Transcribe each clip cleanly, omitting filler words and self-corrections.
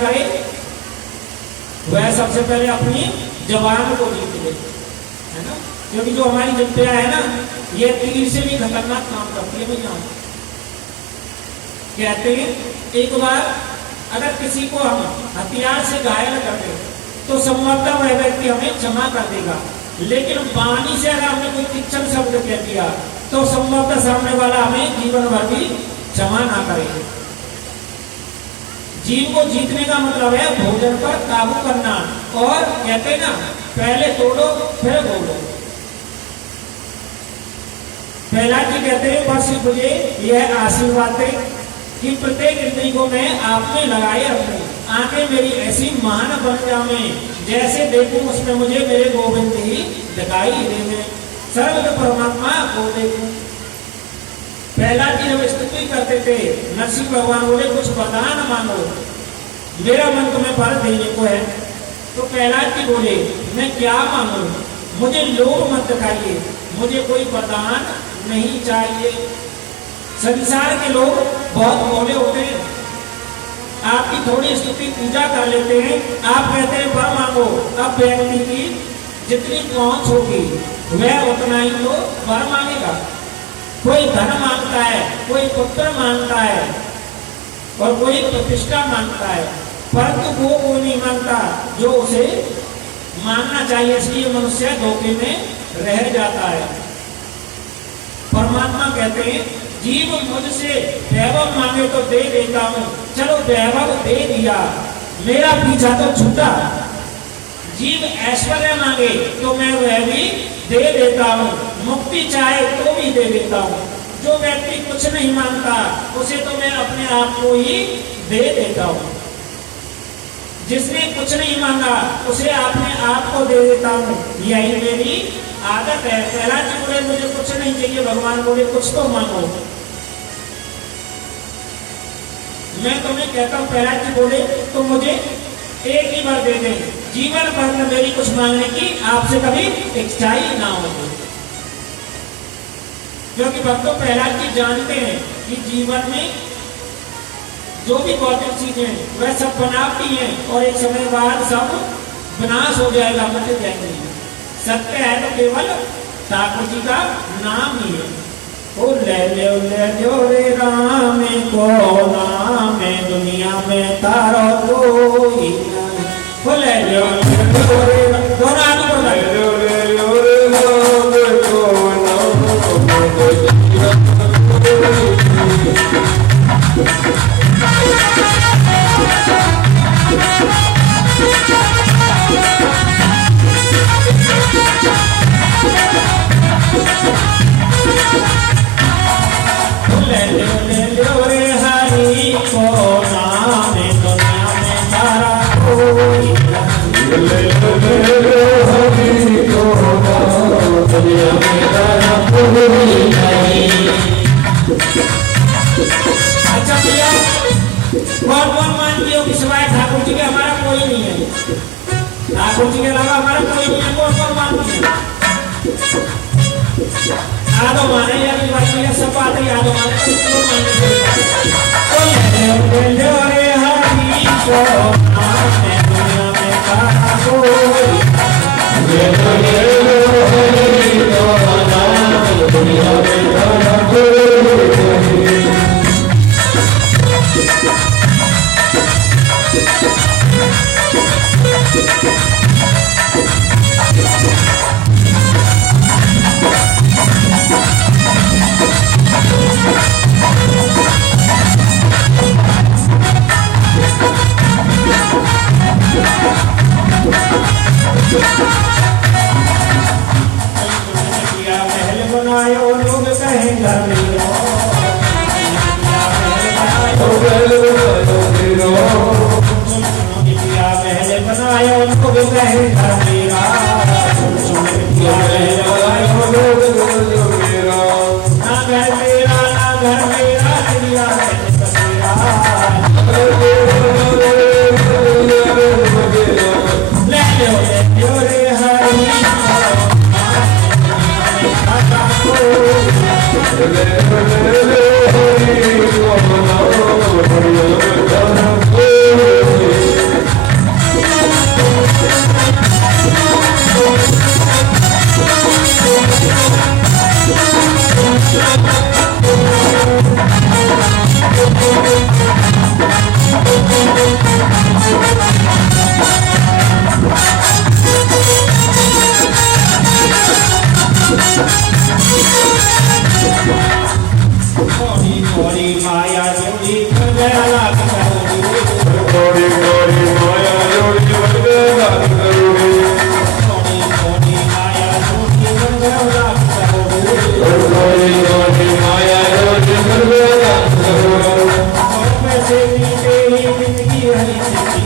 करे, वह सबसे पहले अपनी जबान को जीत ले, है ना। क्योंकि जो हमारी जिब्बा है ना, ये तीर से भी खतरनाक काम करती है भैया। कहते हैं एक बार अगर किसी को हम हथियार से घायल कर दे तो संभवतः वह व्यक्ति हमें क्षमा कर देगा, लेकिन वाणी से अगर हमने कोई तीक्ष्ण शब्द कह दिया तो संभवतः सामने वाला हमें जीवन भर भी क्षमा ना करेगा। जीव को जीतने का मतलब है भोजन पर काबू करना, और कहते ना पहले तोड़ो फिर बोलो। प्रहलाद जी कहते हैं बस मुझे यह आशीर्वाद दे कि प्रत्येक इंद्री को मैं आप में लगाए रखूं, आंखें मेरी ऐसी महान बन जावे, जैसे देखूं उसमें मुझे मेरे गोविंद ही दिखाई देवे, सर्वत्र परमात्मा को देखूं। प्रहलाद जी जब स्तुति करते थे, नरसिंह भगवान बोले कुछ वरदान मांगो, मेरा मन तुम्हें फल देने को है। तो प्रहलाद जी बोले मैं क्या मांगू, मुझे लोभ मत दिखाइए, मुझे कोई वरदान नहीं चाहिए। संसार के लोग बहुत भोले होते हैं, आपकी थोड़ी स्तुति पूजा कर लेते हैं, आप कहते हैं वर मांगो, अब व्यक्ति की जितनी पहुंच होगी वह उतना ही तो वर मांगेगा। कोई धन मांगता है, कोई पुत्र मांगता है और कोई प्रतिष्ठा मांगता है, परंतु वो कोई नहीं मांगता जो उसे मांगना चाहिए, इसलिए मनुष्य धोखे में रह जाता है। परमात्मा कहते हैं जीव मुझसे वैभव मांगे तो दे देता हूं, चलो वैभव दे दिया, मेरा पीछा तो छूटा। जीव ऐश्वर्य मांगे तो मैं वह भी दे देता हूं, मुक्ति चाहे तो भी दे देता हूं। जो व्यक्ति कुछ नहीं मांगता उसे तो मैं अपने आप को ही दे देता हूं, जिसने कुछ नहीं मांगा उसे अपने आप को दे देता हूं, यही मेरी आदत है। प्रहलाद जी बोले मुझे कुछ नहीं चाहिए, भगवान बोले कुछ तो मांगो। मैं तुम्हें कहता हूं, प्रहलाद जी बोले तो मुझे एक ही बार दे दें, जीवन भर में मेरी कुछ मांगने की आपसे कभी इच्छा ही ना हो। क्योंकि भक्तों प्रहलाद जी जानते हैं कि जीवन में जो भी भौतिक चीजें वह सब बनावटी हैं और एक समय बाद सब विनाश हो जाएगा, मत जाएंगे। सत्य है तो केवल ठाकुर जी का नाम ही है। ओ ले लो रे राम को नाम दुनिया में तारो कोई नहीं। ओ ले लो रे दोनों आगे बढ़ ले लो रे राम को नाम दुनिया अच्छा भैया कौन मानती हो कि सिवाय ठाकुर जी के हमारा कोई नहीं है, ठाकुर जी के अलावा हमारा कोई नहीं है, कौन मानती है? आदो माने या भैया सब बातें आदो माने तो मानते रे हरि को आने दुनिया में तारा कोई दुनिया में तारा कोई। थोड़ी थोड़ी माया जोड़ी बनकर रात करोगे थोड़ी थोड़ी माया जोड़ी बनकर रात करोगे थोड़ी थोड़ी माया जोड़ी बनकर रात करोगे और पैसे की तेरी जिंदगी हरी से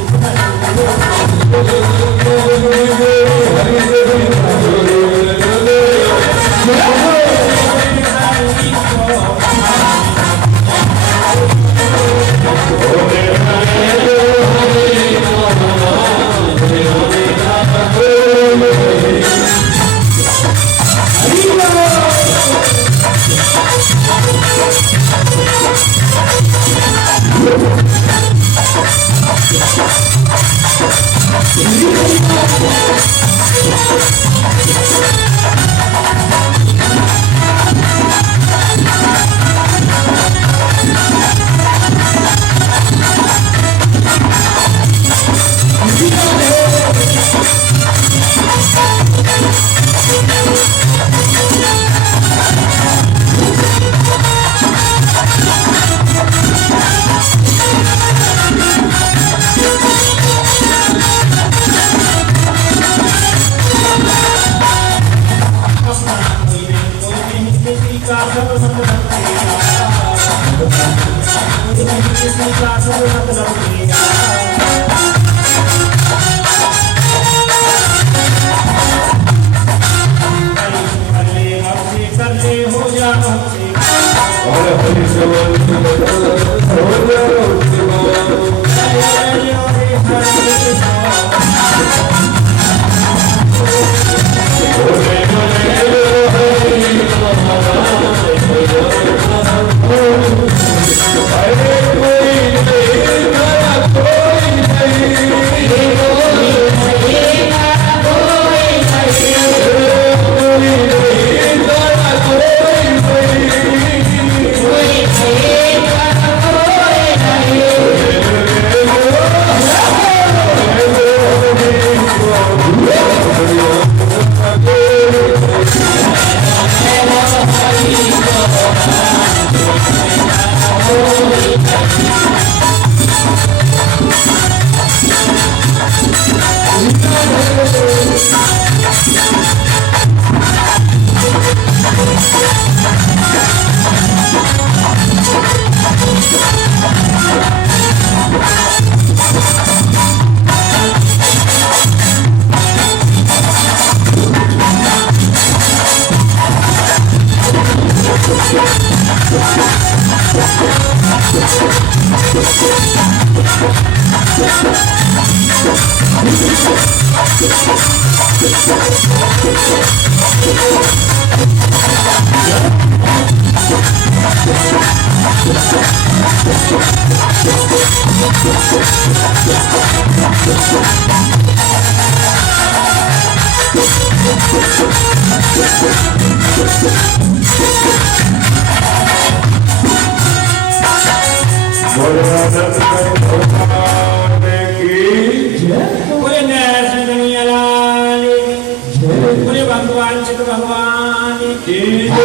भगवान चित भगवान की जय,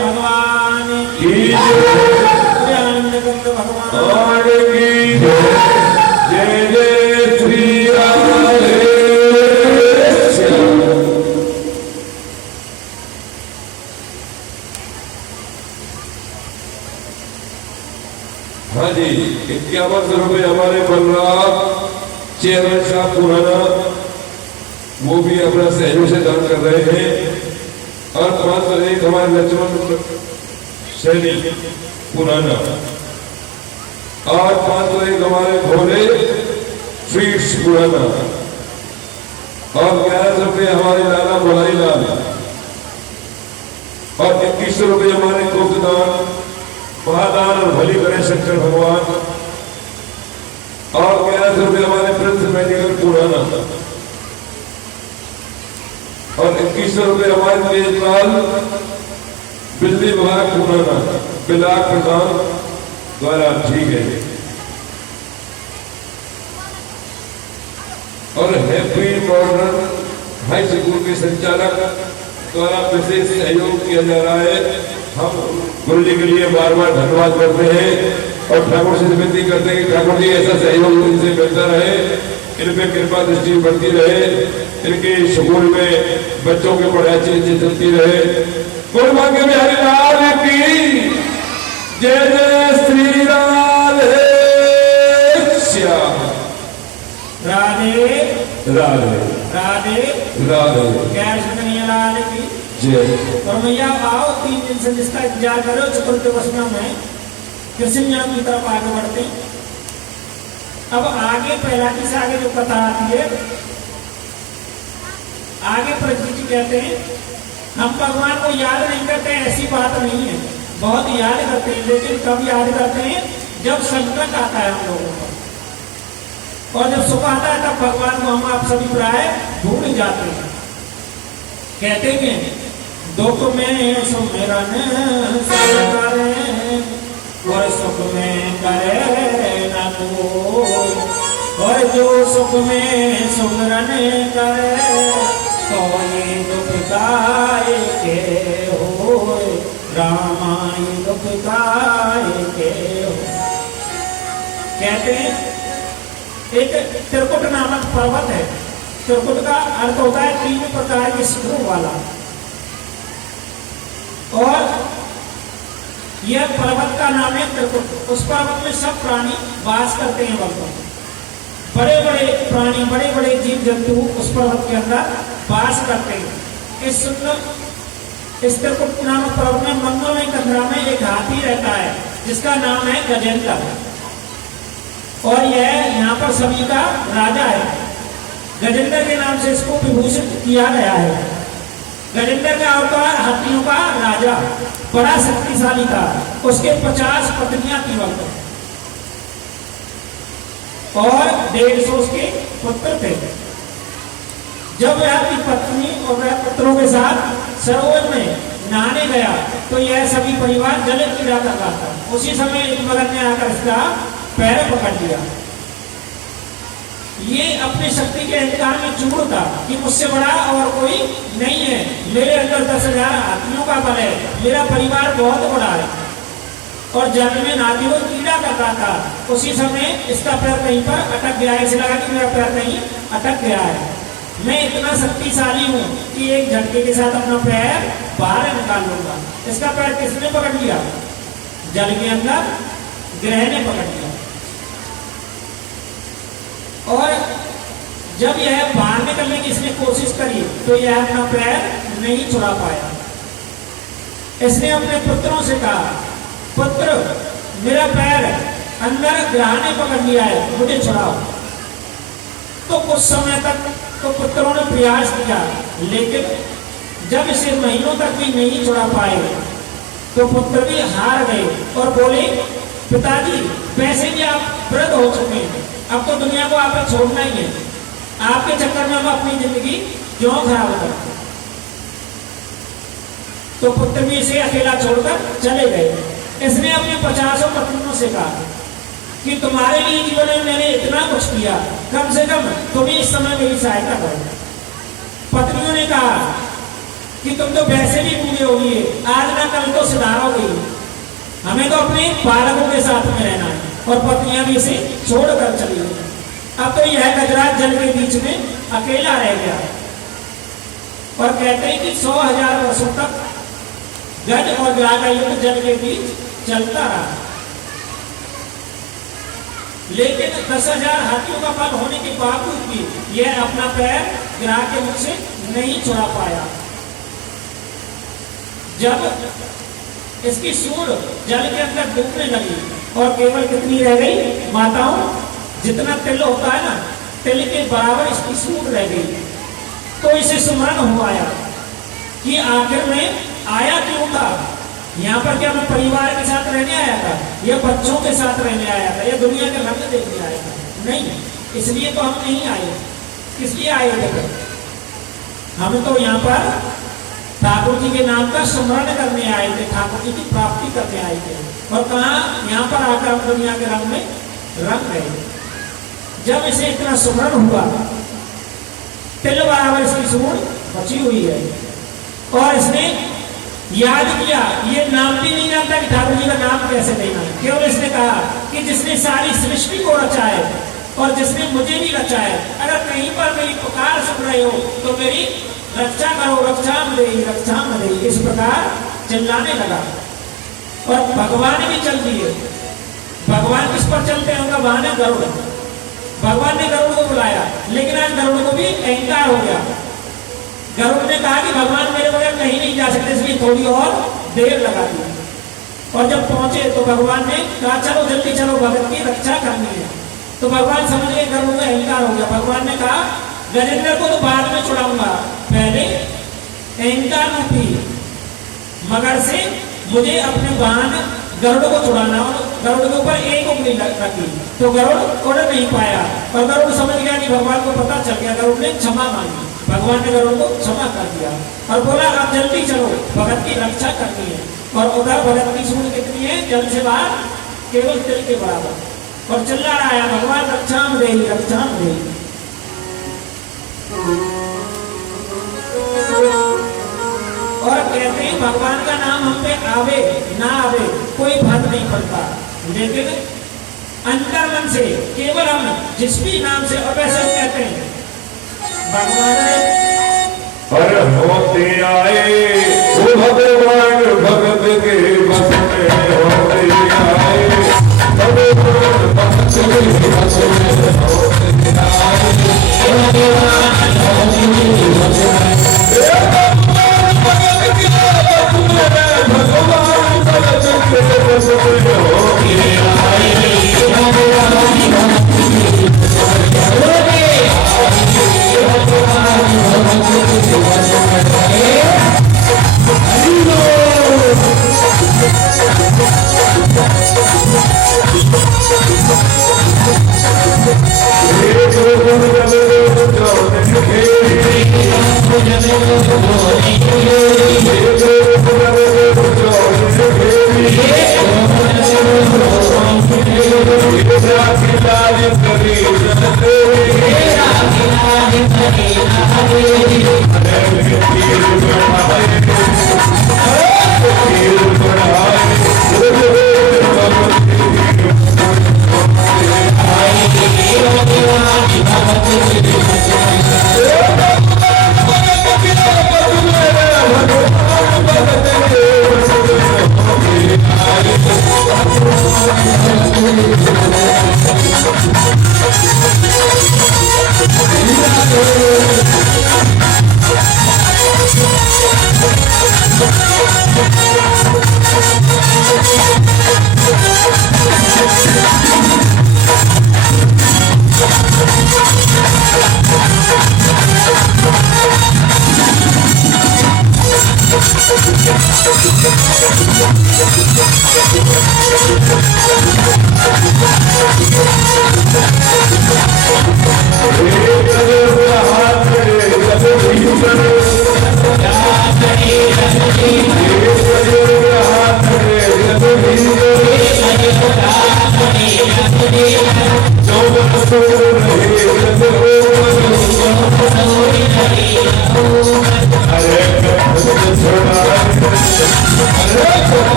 भगवान की जय, आनंद कंद भगवान की जय, जय श्री राधे। हाँ जी, 51 रुपये हमारे बलराम चेयरमैन साहब पुराना वो भी अपना सहयोग से दान कर रहे हैं। और 501 हमारे लक्ष्मण सैनी पुराना और 501 हमारे भोले स्वीट्स पुराना और 11 रुपये हमारे लाला भलाई लाल और 21 रुपये हमारे गुप्तदान महादान और भली करे शंकर भगवान और 11 रुपये हमारे प्रिंस मेडिकल पुराना और 21 रुपये हमारे तेजपाल बिजली विभाग पुराना बिलाक प्रधान द्वारा, ठीक है। और हैप्पी मॉडर्न हाई स्कूल के संचालक द्वारा विशेष सहयोग किया जा रहा है। हम गुरु जी के लिए बार बार धन्यवाद करते हैं। और ठाकुर से विनती करते हैं कि ठाकुर जी ऐसा सहयोग इनसे मिलता रहे, इन पे कृपा दृष्टि बढ़ती रहे, इनके स्कूल में बच्चों की पढ़ाई अच्छी चलती रहे। बोल भाग्य बिहारी लाल की जय जय श्री राधे श्याम। राधे राधे राधे राधे कैश कन्हैया लाल की जय। और भैया आओ 3 दिन से जिसका इंतजार करो चतुर्थ वसना में कृष्ण जन्म की तरफ आगे बढ़ते हैं। अब आगे पहला की से आगे जो कथा आती है, आगे प्रकृति जी कहते हैं हम भगवान को याद नहीं करते, ऐसी बात नहीं है, बहुत याद करते हैं, लेकिन कब याद करते हैं जब संकट आता है हम लोगों को, और जब सुख आता है तब भगवान को हम आप सभी प्राय भूल जाते हैं। कहते हैं दुख में सुमिरन करे और सुख में करे न कोई, और जो सुख में सुमिरन करे तो ये दुख काय के होए, रामाय दुख काय के हो। कहते हैं एक त्रिकुट नामक पर्वत है, त्रिकुट का अर्थ होता है 3 प्रकार के शिखरों वाला, और यह पर्वत का नाम है त्रिकुट। उस पर्वत में सब प्राणी वास करते हैं। बड़े बड़े प्राणी, बड़े बड़े जीव जंतु उस पर्वत के अंदर वास करते हैं। इस त्रिकुट नामक पर्वत में मंगलमय कंदरा में एक हाथी रहता है जिसका नाम है गजेंद्र, और यह यहाँ पर सभी का राजा है। गजेंद्र के नाम से इसको विभूषित किया गया है। गजेंद्र का अवतार हाथियों का राजा, बड़ा शक्तिशाली था। उसके 50 पत्नियां थी वक्त, और 150 उसके पुत्र थे। जब वह अपनी पत्नी और वह पुत्रों के साथ सरोवर में नहाने गया तो यह सभी परिवार जल क्रीड़ा कर रहा था। उसी समय एक मगर ने आकर इसका पैर पकड़ लिया। ये अपनी शक्ति के अहंकार में चूर था कि मुझसे बड़ा और कोई नहीं है, मेरे अंदर 10,000 हाथियों का बल है, मेरा परिवार बहुत बड़ा है, और जल में नहाते हुए कीड़ा कर रहा था। उसी समय इसका पैर कहीं पर अटक गया। ऐसे लगा कि मेरा पैर कहीं अटक गया है। मैं इतना शक्तिशाली हूं कि एक झटके के साथ अपना पैर बाहर निकाल लूंगा। इसका पैर किसने पकड़ लिया? जल के अंदर ग्रह ने पकड़ लिया, और जब यह बाहर निकलने की इसने कोशिश करी तो यह अपना पैर नहीं छुड़ा पाया। इसने अपने पुत्रों से कहा, पुत्र मेरा पैर अंदर ग्रह ने पकड़ लिया है, मुझे छुड़ाओ। तो कुछ समय तक तो पुत्रों ने प्रयास किया, लेकिन जब इसे महीनों तक भी नहीं छुड़ा पाए तो पुत्र भी हार गए और बोले, पिताजी वैसे भी आप वृद्ध हो चुके हैं, अब तो दुनिया को आप छोड़ना ही है, आपके चक्कर में हम अपनी जिंदगी क्यों खराब करते। तो पुत्र भी इसे अकेला छोड़कर चले गए। इसने अपने 50 पत्नियों से कहा कि तुम्हारे लिए जीवन में मैंने इतना कुछ किया, कम से कम तुम इस समय मेरी सहायता करो। पत्नियों ने कहा कि तुम तो वैसे भी बूढ़े हो गए, आज ना कल तो सुधारोगे, हमें तो अपने बालकों के साथ में रहना है। और पत्नियां भी इसे छोड़कर चली गई। अब तो यह गजराज जल के बीच में अकेला रह गया, और कहते हैं कि 100,000 वर्षों तक गज और ग्राह का युद्ध जल के बीच चलता रहा, लेकिन 10,000 हाथियों का बल होने के बावजूद भी यह अपना पैर ग्राह के मुख से नहीं छुड़ा पाया। जब इसकी सूंड जल के अंदर डूबने लगी और केवल कितनी रह गई माताओं, जितना तिल होता है ना, तिल के बराबर इसकी सूंड रह गई। तो इसे सुमरन हुआ कि आखिर में आया क्यों था यहाँ पर? क्या मैं परिवार के साथ रहने आया था, या बच्चों के साथ रहने आया था, या दुनिया के रंग देखने आया था? नहीं, इसलिए तो हम नहीं आए। किस लिए आए थे? हम तो यहाँ पर ठाकुर जी के नाम का स्मरण करने आए थे, ठाकुर जी की प्राप्ति करने आए थे। और कहा यहाँ पर आकर हम दुनिया के रंग में रंग गए। जब इसे इतना स्मरण हुआ, तिल बराबर इसकी सूंड बची हुई है, और इसने याद किया, ये नाम भी नहीं जानता कि ठाकुर जी का नाम कैसे देना है। केवल इसने कहा कि जिसने सारी सृष्टि को रचा है और जिसने मुझे भी रचा है, अगर कहीं पर मेरी पुकार सुन रहे हो तो मेरी रक्षा करो, रक्षा दे, इस प्रकार चिल्लाने लगा। और भगवान भी चल दिए। भगवान किस पर चलते हैं? उनका वाहन है गरुड़। भगवान ने गरुड़ को बुलाया, लेकिन आज गरुड़ को भी अहंकार हो गया। गरुड़ ने कहा कि भगवान मेरे बगैर कहीं नहीं जा सकते, इसलिए थोड़ी और देर लगा दी। और जब पहुंचे तो भगवान ने कहा चलो जल्दी चलो, भगत की रक्षा करनी है। तो भगवान समझ गए गरुड़ में अहंकार हो गया। भगवान ने कहा गजेंद्र को तो बाद में छुड़ाऊंगा, पहले अहंकार रूपी मगर से मुझे अपने वाहन गरुड़ को छुड़ाना। और गरुड़ के ऊपर एक उंगली रखी तो गरुड़ उड़ नहीं पाया। और गरुड़ समझ गया कि भगवान को पता चल गया। गरुड़ ने क्षमा मांगी, भगवान ने गरुड़ को क्षमा कर दिया और बोला आप जल्दी चलो, भगत की रक्षा करनी है। और उधर भगत की सूंड कितनी है? जल से बाहर केवल तिल के बराबर। और चिल्ला रहा है भगवान रक्षाम दे, रक्षाम दे। और कहते हैं भगवान का नाम हम पे आवे ना आवे कोई फर्क नहीं पड़ता, लेकिन अंतर मन से केवल हम जिस भी नाम से, और वैसे हम कहते हैं भगवान हर होते आए वो भगवान भगत के बस में होते आए, भगवान भगत के बस में होते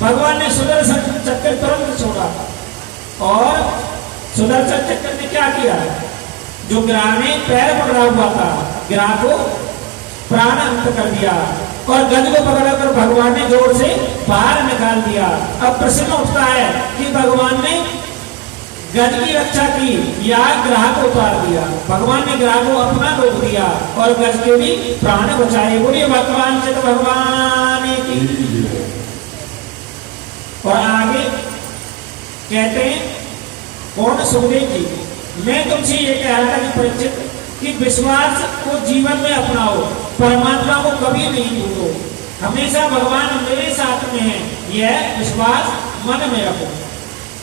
भगवान ने सुदर्शन चक्र तुरंत छोड़ा। और सुदर्शन चक्र ने क्या किया? जो गिरा में पैर पकड़ा हुआ था, गिरा को प्राण अंत कर दिया और गज को पकड़कर भगवान ने जोर से बाहर निकाल दिया। अब प्रश्न उठता है कि भगवान ने गज की रक्षा की या ग्रह को उतार दिया? भगवान ने ग्रह को अपना रोक दिया और गज के भी प्राण बचाए। बोलिए भगवान से तो भगवान की और आगे कहते हैं कौन? सुखदेव जी, मैं तुमसे ये कह रहा था कि परीक्षित कि विश्वास को जीवन में अपनाओ, परमात्मा को कभी नहीं भूलो, हमेशा भगवान मेरे साथ में है, यह विश्वास मन में रखो।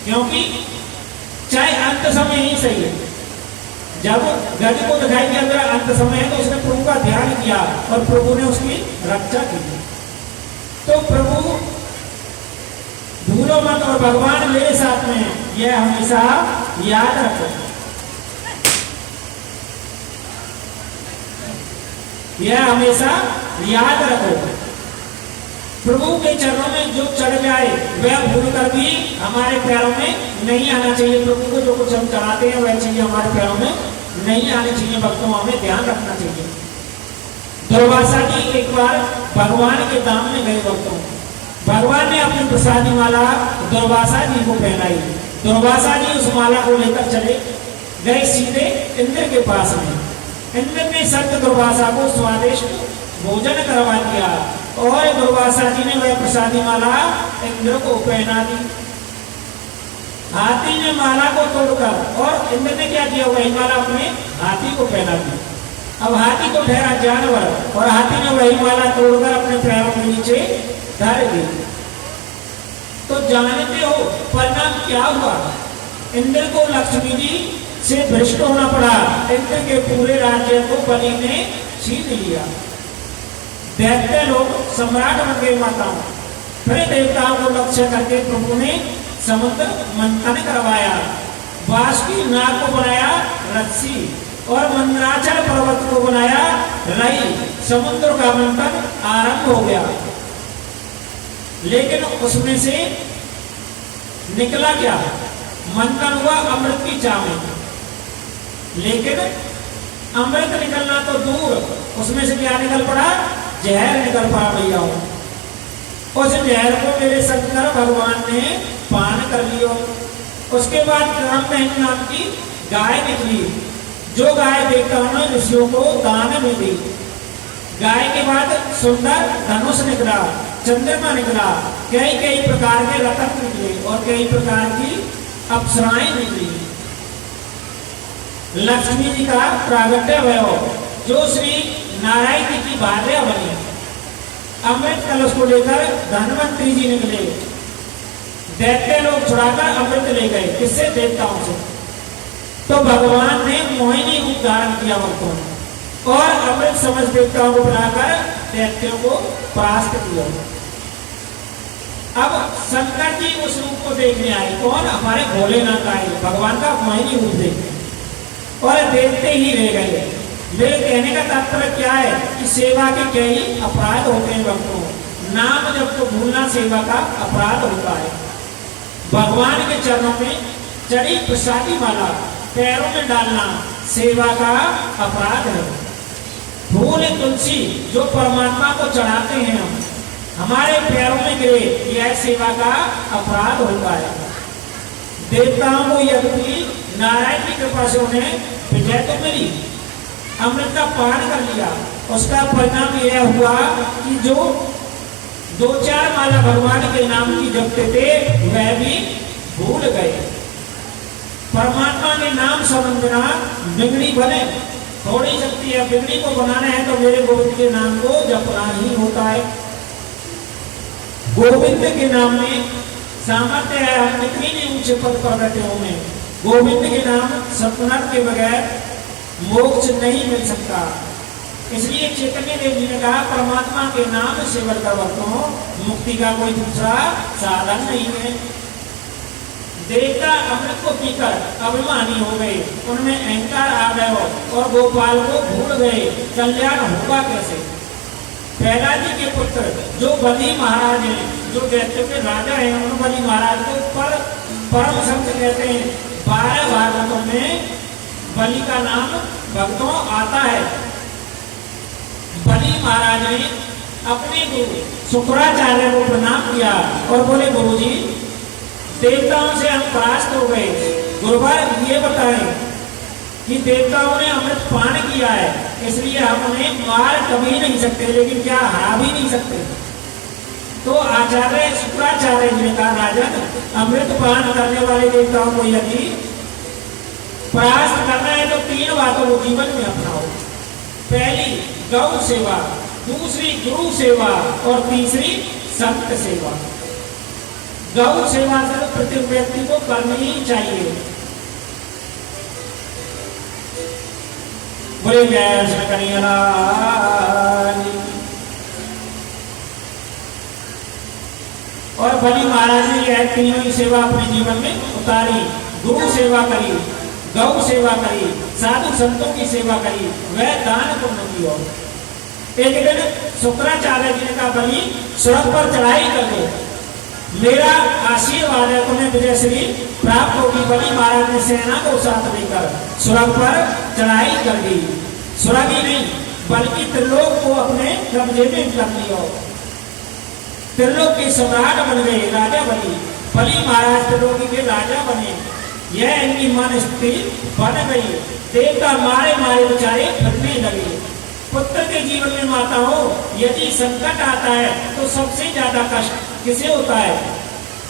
क्योंकि चाहे अंत समय ही सही है, जब गज को दिखाई के अंदर अंत समय है तो उसने प्रभु का ध्यान किया और प्रभु ने उसकी रक्षा की। तो प्रभु भूलो मत और भगवान मेरे साथ में है, यह हमेशा याद रखो। यह हमेशा याद रखो। प्रभु के चरणों में जो चढ़ जाए वह भूल कर भी हमारे पैरों में नहीं आना चाहिए। प्रभु को जो कुछ हम चढ़ाते हैं वह चीजें हमारे पैरों में नहीं आनी चाहिए। भक्तों, हमें ध्यान रखना चाहिए। दुर्वासा जी एक बार भगवान के धाम में गए। भक्तों, भगवान ने अपनी प्रसादी माला दुर्वासा जी को पहनाई। दुर्वासा जी उस माला को लेकर चले गए सीधे इंद्र के पास में। इंद्र ने संत दुर्वासा को स्वादिष्ट भोजन करवा दिया और दुर्वासा जी ने वह प्रसादी माला इंद्र को पहना दी। हाथी ने माला को तोड़कर और इंद्र ने क्या किया? वही माला अपने हाथी को पहना दी। अब हाथी को ठहरा जानवर और हाथी ने वही माला तोड़कर अपने पैरों के नीचे धर दी। तो जानते हो परिणाम क्या हुआ? इंद्र को लक्ष्मी जी से भ्रष्ट होना पड़ा। इंद्र के पूरे राज्य को बलि ने छीन लिया। दैत्य लोग सम्राट बन गए माताओं। फिर देवताओं को लक्ष्य करके प्रभु ने समुद्र मंथन करवाया। बासुकी नाग को बनाया रस्सी और मंदराचल पर्वत को बनाया रई। समुद्र का मंथन आरंभ हो गया। लेकिन उसमें से निकला क्या? मंथन हुआ अमृत की चाह में। लेकिन अमृत निकलना तो दूर, उसमें से क्या निकल पड़ा? जहर निकल पड़ा भैया। उस जहर को मेरे शंकर भगवान ने पान कर लिया। उसके बाद कामधेनु नाम की गाय निकली, जो गाय देवताओं ने ऋषियों को दान में दी। गाय के बाद सुंदर धनुष निकला, चंद्रमा निकला, कई कई प्रकार के रतन निकले और कई प्रकार की अप्सराएं निकली। लक्ष्मी जी का प्रागट्य वैभव, जो श्री नारायण जी की भार्या बनी। अमृत कलश को लेकर धन्वंतरी जी निकले। दैत्य लोग छुड़ाकर अमृत ले गए। किससे? देवताओं से। तो भगवान ने मोहिनी रूप धारण किया भक्तों और अमृत समझ देवताओं को बुलाकर दैत्यों को परास्त किया। अब शंकर जी उस रूप को देखने आए। कौन? हमारे भोलेनाथ आए भगवान का मोहिनी रूप देखने और देखते ही रह गए। मेरे कहने का तात्पर्य क्या है कि सेवा के कई अपराध होते हैं भक्तों। नाम जब तो भूलना सेवा का अपराध होता है। भगवान के चरणों में चढ़ी प्रसादी माला पैरों में डालना सेवा का अपराध है। फूल तुलसी जो परमात्मा को चढ़ाते हैं हम, हमारे पैरों में गिरे, यह सेवा का अपराध होता है। देवताओं को यद्यपि नारायण की कृपा से उन्हें विजय तो मिली, अमृत का पान कर लिया, उसका परिणाम यह हुआ कि जो 2-4 माला भगवान के नाम की जपते थे वह भी भूल गए। परमात्मा के नाम समझना बिगड़ी बने थोड़ी शक्ति है। बिगड़ी को बनाना है तो मेरे गोविंद के नाम को जपना ही होता है। गोविंद के नाम में सामर्थ्य है। हम कितनी भी ऊंचे पद पर बैठे होंगे, गोविंद के नाम सतनाथ के बगैर मोक्ष नहीं मिल सकता। इसलिए चैतन्य देव जी ने कहा परमात्मा के नाम से बढ़कर वर्तों मुक्ति का कोई दूसरा साधन नहीं है। देवता अमृत को पीकर अभिमानी हो गए, उनमें अहंकार आ गया और गोपाल को भूल गए। कल्याण होगा कैसे? प्रहलाद जी के पुत्र जो बलि महाराज हैं, जो दैत्यों के राजा हैं, उन बलि महाराज को परम संत कहते हैं। 12 भागवतों में बलि का नाम भक्तों आता है। बलि महाराज ने अपने गुरु शुक्राचार्य को प्रणाम किया और बोले गुरुजी देवताओं से हम परास्त हो गए। गुरुवार ये बताएं कि देवताओं ने अमृत पान किया है, इसलिए हम उन्हें मार कभी नहीं सकते, लेकिन क्या हरा भी नहीं सकते। तो आचार्य शुक्राचार्य जी ने कहा, राजन, अमृत पान करने वाले देवताओं को यदि परास्त करना है तो 3 बातों को जीवन में अपनाओ। पहली गौ सेवा, दूसरी गुरु सेवा और तीसरी संत सेवा। गौ सेवा तो प्रत्येक व्यक्ति को करनी ही चाहिए। बोले जय श्री कन्हैया लाल। और बलि महाराज ने यह तीनों ही सेवा अपने जीवन में उतारी। गुरु सेवा करी, गौ सेवा करी, साधु संतों की सेवा करी, वह दान पुण्य की ओर। एक दिन शुक्राचार्य जी ने कहा, बलि स्वर्ग पर चढ़ाई कर दे, मेरा आशीर्वाद है तुम्हें विजयश्री प्राप्त होगी। बलि महाराज ने सेना को साथ लेकर स्वर्ग पर चढ़ाई कर दी। स्वर्ग ही नहीं बल्कि त्रिलोक को अपने कब्जे में कर लिया। त्रिलोक के सम्राट बन गए राजा बलि। बलि महाराज त्रिलोकी के राजा बने। यह इनकी मन स्थिति बन गई। देवता मारे मारे बेचारे फिरने लगे। पुत्र के जीवन में माता हो यदि संकट आता है तो सबसे ज्यादा कष्ट किसे होता है?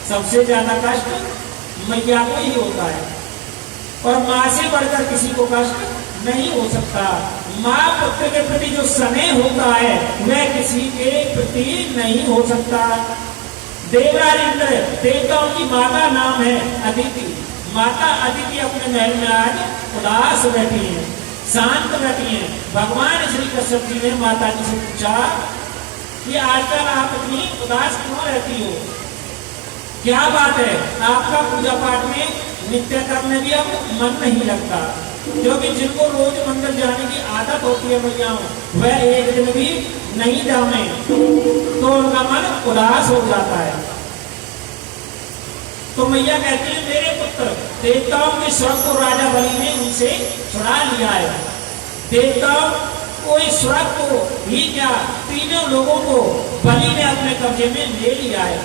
सबसे ज्यादा कष्ट मैया को ही होता है। और माँ से बढ़कर किसी को कष्ट नहीं हो सकता। माँ पुत्र के प्रति जो स्नेह होता है वह किसी के प्रति नहीं हो सकता। देवराज इंद्र, देवताओं की माता नाम है अदिति। माता अदिति अपने महल में आज उदास बैठी है, शांत बैठी है। भगवान श्री कश्यप जी ने माता जी से पूछा कि आजकल आप इतनी उदास क्यों रहती हो? क्या बात है? आपका पूजा पाठ में, नित्य कर्म में भी अब मन नहीं लगता। क्योंकि जिनको रोज मंदिर जाने की आदत होती है मैया, वह एक दिन भी नहीं जाने तो उनका मन उदास हो जाता है। तो मैया कहती है, मेरे पुत्र देवताओं के स्वर्ग को राजा बलि ने उनसे छुड़ा लिया है। देवताओं को इस स्वर्ग को ही क्या, तीनों लोगों को बलि ने अपने कब्जे में ले लिया है।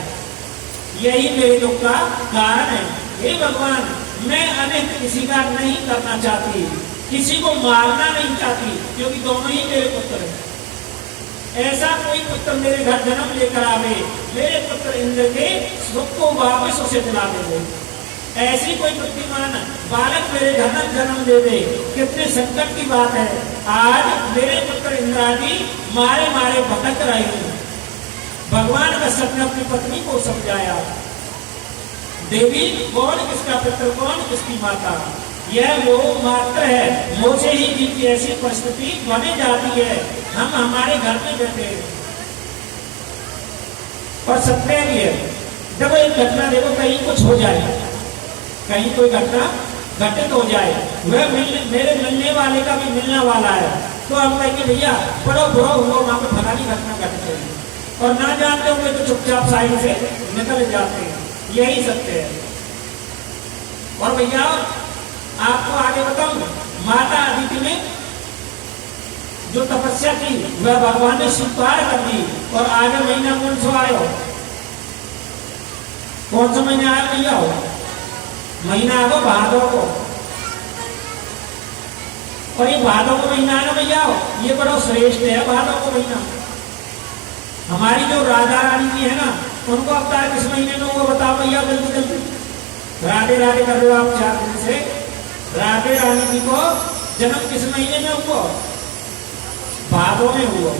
यही मेरे दुख का कारण है। हे भगवान, मैं अनिष्ट किसी का नहीं करना चाहती, किसी को मारना नहीं चाहती, क्योंकि दोनों ही मेरे पुत्र हैं। ऐसा कोई पुत्र मेरे घर जन्म लेकर आवे, मेरे पुत्र इंद्र के सुख को वापस उसे दिला दे। ऐसी कोई बुद्धिमान बालक मेरे घर में जन्म दे दे। कितने संकट की बात है। आज मेरे पुत्र इंद्रादी मारे मारे भटक रहे हैं। भगवान कश्यप ने अपनी पत्नी को समझाया, देवी कौन किसका पुत्र, कौन किसकी माता, यह वो मात्र है। मुझे ही जी की ऐसी परिस्थिति बने जाती है। हम हमारे घर में बैठे हैं और सत्य भी है। जब एक घटना देखो, कहीं कुछ हो जाए, कहीं कोई घटना घटित हो जाए, वह मेरे मिलने वाले का भी मिलने वाला है, तो हम कहेंगे भैया बड़ो बुरा हुआ, वहां पर फलानी घटना घटित होगी, और ना जानते होंगे तो चुपचाप साइड से निकल जाते हैं। यही सत्य है। और भैया आपको आगे बताऊं, माता अदिति ने जो तपस्या की वह भगवान ने स्वीकार कर दी। और आगे महीना कौन सा आयो? कौन सा महीना आया भैया? हो महीना आगो भादो को। और ये भादो को महीना है ना भैया, ये बड़ा श्रेष्ठ है भादो को महीना। हमारी जो राधा रानी जी है ना, उनको अवतार किस महीने में हुआ बताओ भैया, जल्दी जल्दी। राधे राधे कर रहे हो आप 4 दिन से। राधे रानी जी को जन्म किस महीने में हुआ? भादो में हुआ।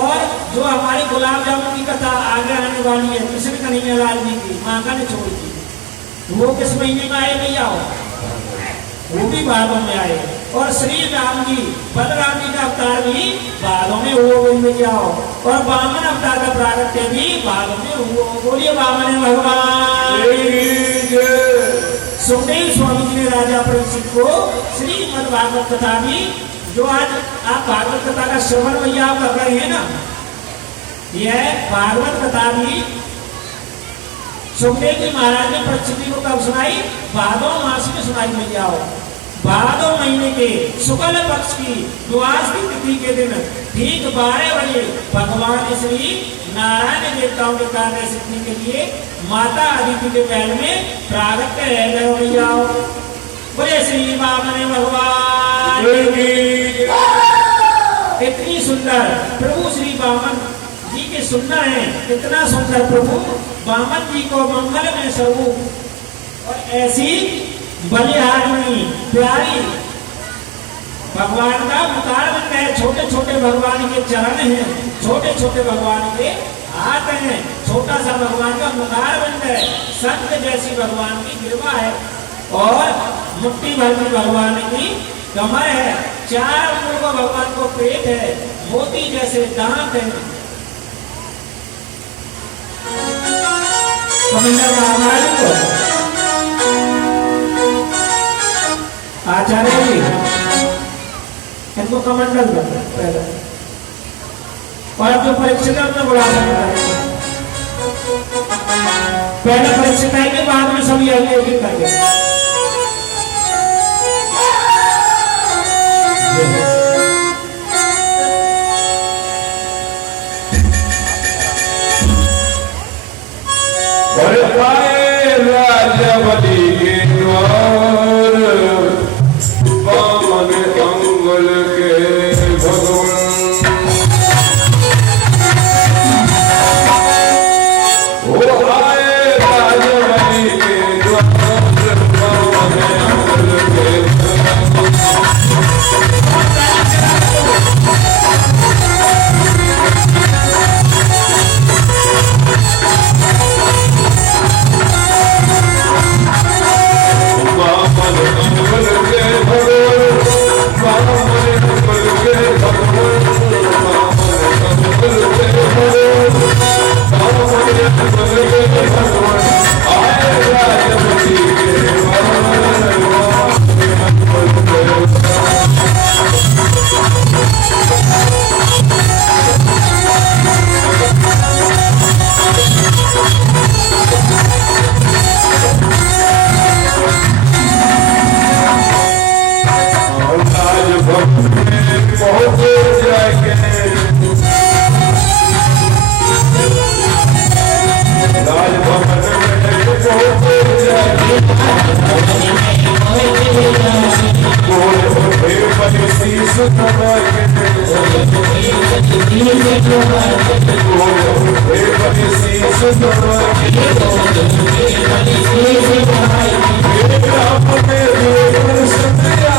और जो हमारी गुलाब जामुन की कथा आगे आने वाली है, कृष्ण कन्हैया लाल जी की, माता ने छोड़ दी, वो किस महीने में आए भैया? वो भी भादों में आए। और श्री राम जी, बलराम जी का अवतार भी भादों में हुआ भैया। और वामन अवतार का प्रागट्य भी भादों में हुआ। बोलिए वामन भगवान। सुखदेव स्वामी जी ने राजा परीक्षित को श्रीमद् भागवत कथा भी, जो आज आप भागवत कथा का श्रवण भैया कर रहे हैं ना, यह भागवत कथा भी सुखदेव जी महाराज ने परीक्षित को कब सुनाई? भादो मास में सुनाई भैया। भादो महीने के शुक्ल पक्ष की द्वादशी तिथि के दिन ठीक 12 बजे भगवान श्री नारायण देवताओं के कार्य सिद्धि के लिए माता अदिति के महल में प्रागट्य रह गए भैया। बोले श्री वामन भगवान। इतनी सुंदर प्रभु श्री वामन जी की सुनना है। कितना सुंदर प्रभु वामन जी को मंगल में सर्वु, और ऐसी बलिहारिणी प्यारी भगवान का मुकार बन गए। छोटे छोटे भगवान के चरण हैं, छोटे छोटे भगवान के हाथ हैं, छोटा सा भगवान का मुकार बन गए। संत जैसी भगवान की कृपा है, और मुट्ठी भर की भगवान की कमर है। 4 अंगुल को भगवान को पेट है, मोती जैसे दांत है। कमंडल महाराज को आचार्य जी इनको कमंडल पहले, और जो परीक्षित है उन्हें बुला सकता है। पहले परीक्षित आएंगे, बाद में सभी आगे एक एक करके। और पाए राजा बलि के द्वार, वामन अंगुल के भगवान। ओ आए राजा बलि के द्वार, वामन अंगुल के Thank you.